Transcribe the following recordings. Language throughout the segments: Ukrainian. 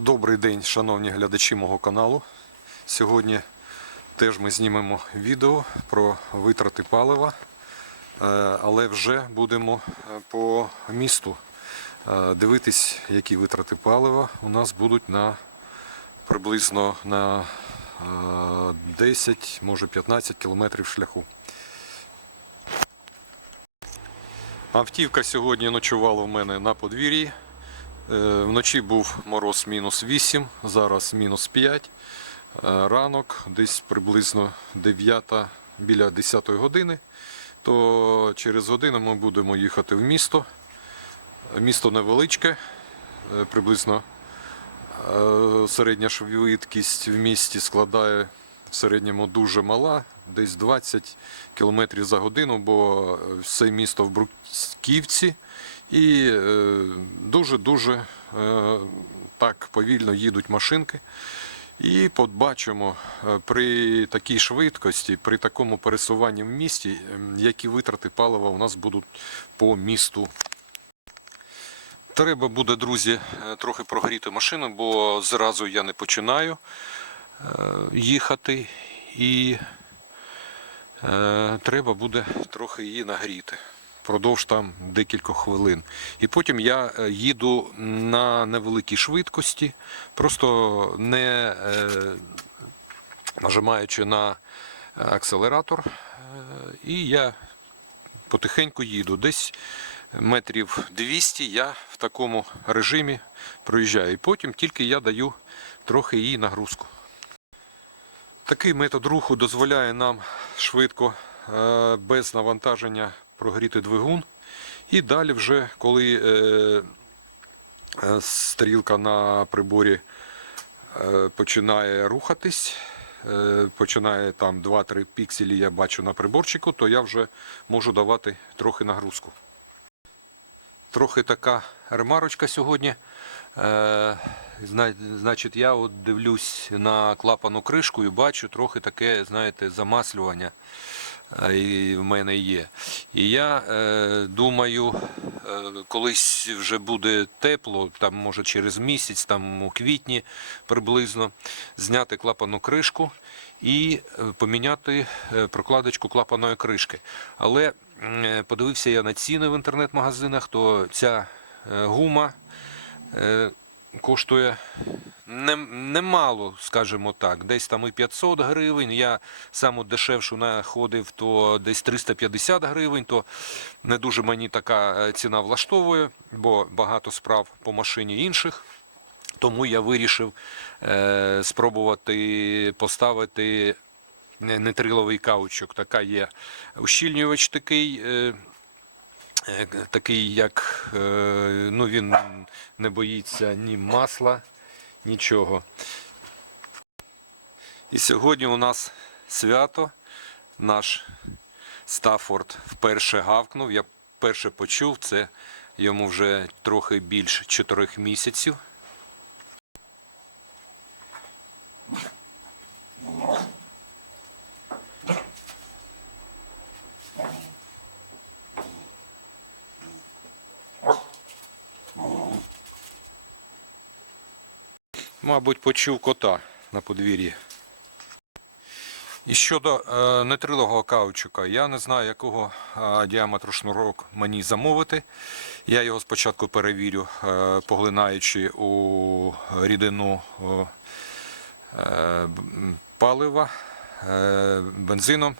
Добрий день, шановні глядачі мого каналу. Сьогодні теж ми знімемо відео про витрати палива, е, але вже будемо е, по місту е, дивитись, які витрати палива у нас будуть на приблизно на е, 10, може 15 кілометрів шляху. Автівка сьогодні ночувала в мене на подвір'ї. Е, Вночі був мороз мінус 8, зараз мінус 5. Е, Ранок десь приблизно 9 біля 10 години. То через годину ми будемо їхати в місто. Місто невеличке, е, приблизно середня швидкість в місті складає в середньому дуже мала, десь 20 км за годину, бо все місто в Бруківці і е, дуже-дуже е, так повільно їдуть машинки. І побачимо е, при такій швидкості, при такому пересуванні в місті, які витрати палива у нас будуть по місту. Треба буде, друзі, е, трохи прогріти машину, бо зразу я не починаю е, їхати і е, треба буде трохи її нагріти. Продовж там декілька хвилин. І потім я е, їду на невеликій швидкості, просто не е, нажимаючи на акселератор. Е, І я потихеньку їду. Десь метрів 200 я в такому режимі проїжджаю. І потім тільки я даю трохи її нагрузку. Такий метод руху дозволяє нам швидко, е, без навантаження прогріти двигун. І далі вже, коли е, е, стрілка на приборі починає рухатись, починає там 2-3 пікселі я бачу на приборчику, то я вже можу давати трохи нагрузку. Трохи така ремарочка сьогодні. Е, значить, я от дивлюсь на клапану кришку і бачу трохи таке, знаєте, замаслювання і в мене є. І я е, думаю, е, колись вже буде тепло, там може через місяць, там у квітні приблизно, зняти клапану кришку і е, поміняти е, прокладочку клапаної кришки. Але е, подивився я на ціни в інтернет-магазинах, то ця е, гума е, коштує нем- немало, скажімо так, десь там і 500 гривень. Я саму дешевшу знаходив, то десь 350 гривень, то не дуже мені така е, ціна влаштовує, бо багато справ по машині інших. Тому я вирішив е, спробувати поставити нитриловий каучук. Така є ущільнювач такий. Е, такий, як е, ну він не боїться ні масла, нічого. І сьогодні у нас свято. Наш Стаффорд вперше гавкнув. Я вперше почув це йому вже трохи більше 4 місяців. Мабуть, почув кота на подвір'ї. І щодо е, нетрилового каучука, я не знаю, якого е, діаметру шнурок мені замовити. Я його спочатку перевірю, е, поглинаючи у рідину е, палива е, бензином.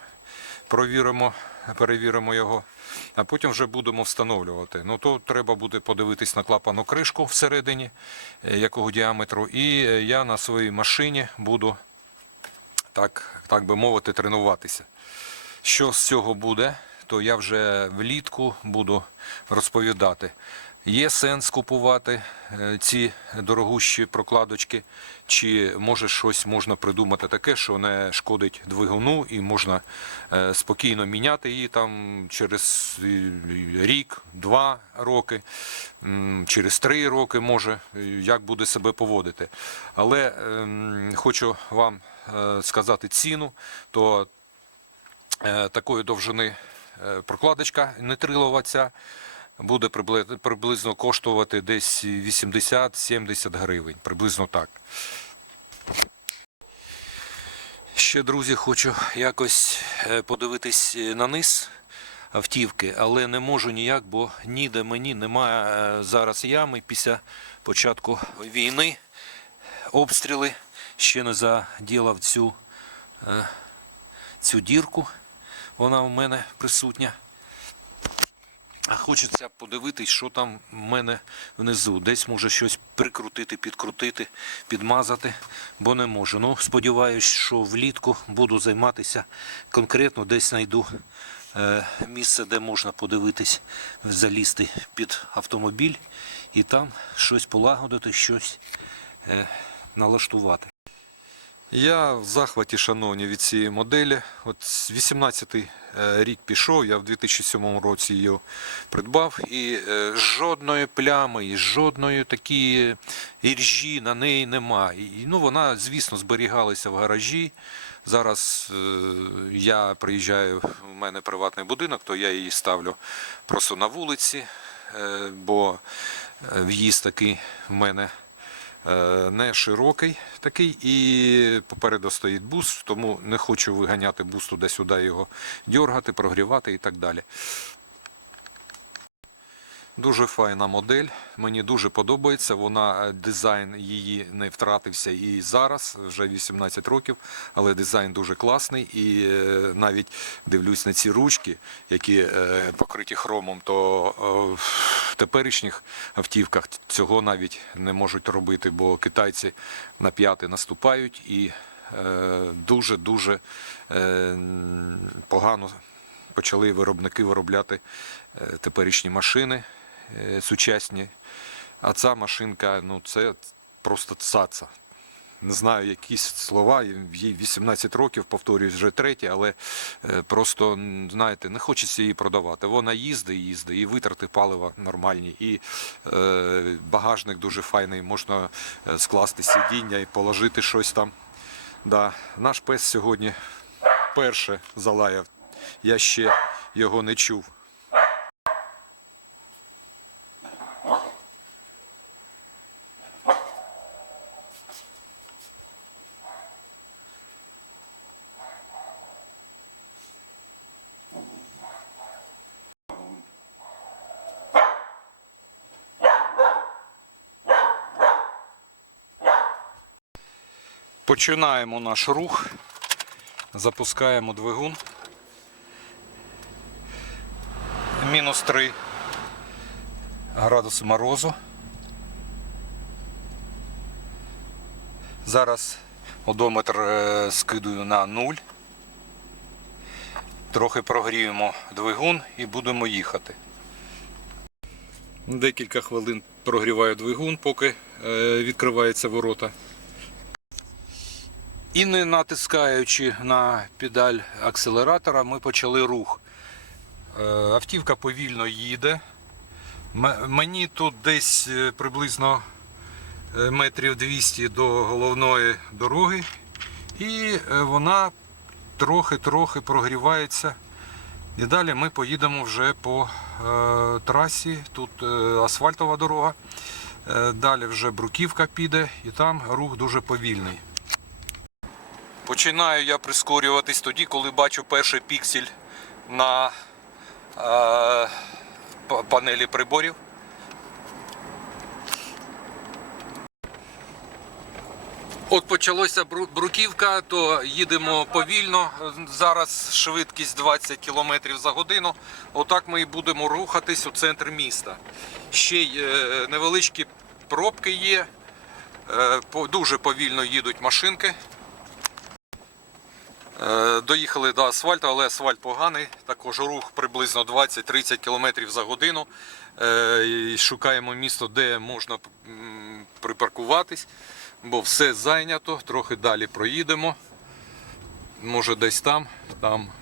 Провіримо, перевіримо його, а потім вже будемо встановлювати. Ну то треба буде подивитись на клапану кришку всередині, е, якого діаметру. І е, я на своїй машині буду так, так би мовити, тренуватися. Що з цього буде, то я вже влітку буду розповідати. Є сенс купувати е, ці дорогущі прокладочки, чи може щось можна придумати таке, що не шкодить двигуну і можна е, спокійно міняти її там через е, рік, два роки, через три роки може, як буде себе поводити. Але ем, хочу вам сказати ціну, то такої довжини прокладочка нитрилова ця буде прибли- приблизно коштувати десь 80-70 гривень. Приблизно так. Ще, друзі, хочу якось е, подивитись е, на низ автівки, але не можу ніяк, бо ніде мені немає е, зараз ями після початку війни. Обстріли ще не заділав цю, цю дірку. Вона у мене присутня. А хочеться подивитись, що там в мене внизу. Десь може щось прикрутити, підкрутити, підмазати, бо не можу. Ну, сподіваюсь, що влітку буду займатися конкретно, десь знайду е, місце, де можна подивитись, залізти під автомобіль і там щось полагодити, щось е, налаштувати. Я в захваті, шановні, від цієї моделі. От 18-й е, рік пішов, я в 2007 році її придбав, і е, жодної плями, і жодної такої іржі на неї нема. І, ну, вона, звісно, зберігалася в гаражі. Зараз е, я приїжджаю, в мене приватний будинок, то я її ставлю просто на вулиці, бо в'їзд такий в мене не широкий такий, і попереду стоїть бус, тому не хочу виганяти бус туди-сюди, його дергати, прогрівати і так далі. Дуже файна модель, мені дуже подобається. Вона е, дизайн її не втратився і зараз, вже 18 років, але дизайн дуже класний. І е, навіть дивлюсь на ці ручки, які е, покриті хромом, то в теперішніх автівках цього навіть не можуть робити, бо китайці на п'яти наступають і дуже дуже погано почали виробники виробляти теперішні машини сучасні. А ця машинка, ну це просто цаца. Не знаю, якісь слова, їй 18 років, повторюсь, вже третє, але е, просто, знаєте, не хочеться її продавати. Вона їздить, їздить, і витрати палива нормальні, і е, багажник дуже файний, можна е, скласти сидіння і положити щось там. Да. Наш пес сьогодні перше залаяв. Я ще його не чув. Починаємо наш рух. Запускаємо двигун. Мінус 3 градуси морозу. Зараз одометр е, скидую на 0. Трохи прогріємо двигун і будемо їхати. Декілька хвилин прогріваю двигун, поки е, відкриваються ворота. І не натискаючи на педаль акселератора, ми почали рух. Е, Автівка повільно їде. Мені тут десь е, приблизно е, метрів 200 до головної дороги. І вона трохи-трохи прогрівається. І далі ми поїдемо вже по трасі. Тут асфальтова дорога. Далі вже бруківка піде і там рух дуже повільний. Починаю я прискорюватись тоді, коли бачу перший піксель на е, панелі приборів. От почалося бруківка, то їдемо повільно. Зараз швидкість 20 км за годину. Отак ми і будемо рухатись у центр міста. Ще й е, невеличкі пробки є. Е, Дуже повільно їдуть машинки. Е, Доїхали до асфальту, але асфальт поганий. Також рух приблизно 20-30 км за годину. Е, Шукаємо місто, де можна припаркуватись, бо все зайнято. Трохи далі проїдемо. Може десь там, там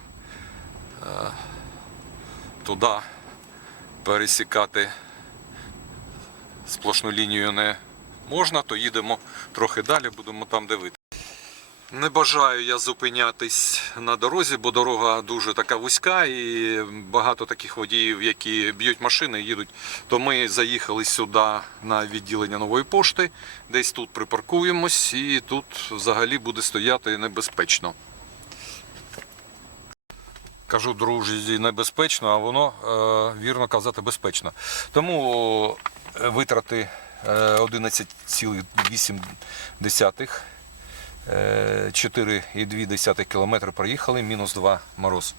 е, туди пересікати сплошну лінію не можна, то їдемо трохи далі, будемо там дивитися. Не бажаю я зупинятись на дорозі, бо дорога дуже така вузька і багато таких водіїв, які б'ють машини, їдуть. То ми заїхали сюди на відділення нової пошти, десь тут припаркуємось, і тут взагалі буде стояти небезпечно. Кажу, друзі, небезпечно, а воно е, вірно казати безпечно. Тому е, витрати е, 11,8 Е, 4,2 км проїхали, мінус 2 мороз.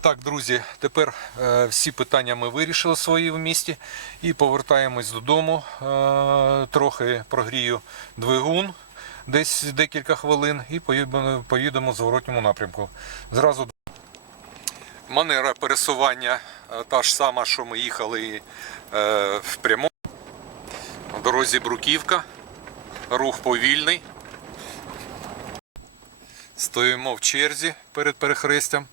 Так, друзі, тепер е, всі питання ми вирішили свої в місті і повертаємось додому. Е, трохи прогрію двигун десь декілька хвилин і поїдемо, в зворотньому напрямку. Зразу манера пересування е, та ж сама, що ми їхали в прямому. На дорозі Бруківка, рух повільний. Стоїмо в черзі перед перехрестям.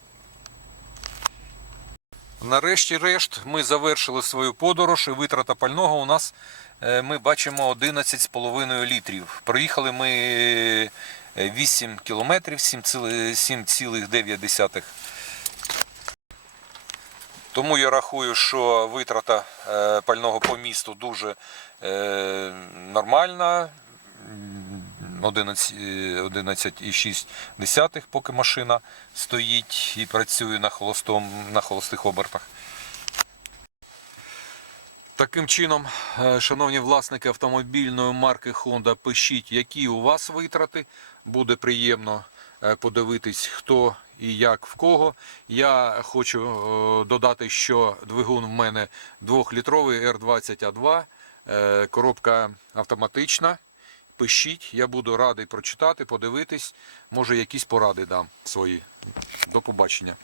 Нарешті решт ми завершили свою подорож і витрата пального у нас е, ми бачимо 11,5 літрів. Проїхали ми е, 8 кілометрів, 7,9. Тому я рахую, що витрата е, пального по місту дуже е, нормальна. М, 11, е, 11,6, поки машина стоїть і працює на, холостом, на холостих обертах. Таким чином, е, шановні власники автомобільної марки Honda, пишіть, які у вас витрати. Буде приємно е, подивитись, хто і як в кого. Я хочу додати, що двигун в мене 2-літровий R20A2, е, коробка автоматична. Пишіть, я буду радий прочитати, подивитись. Може, якісь поради дам свої. До побачення.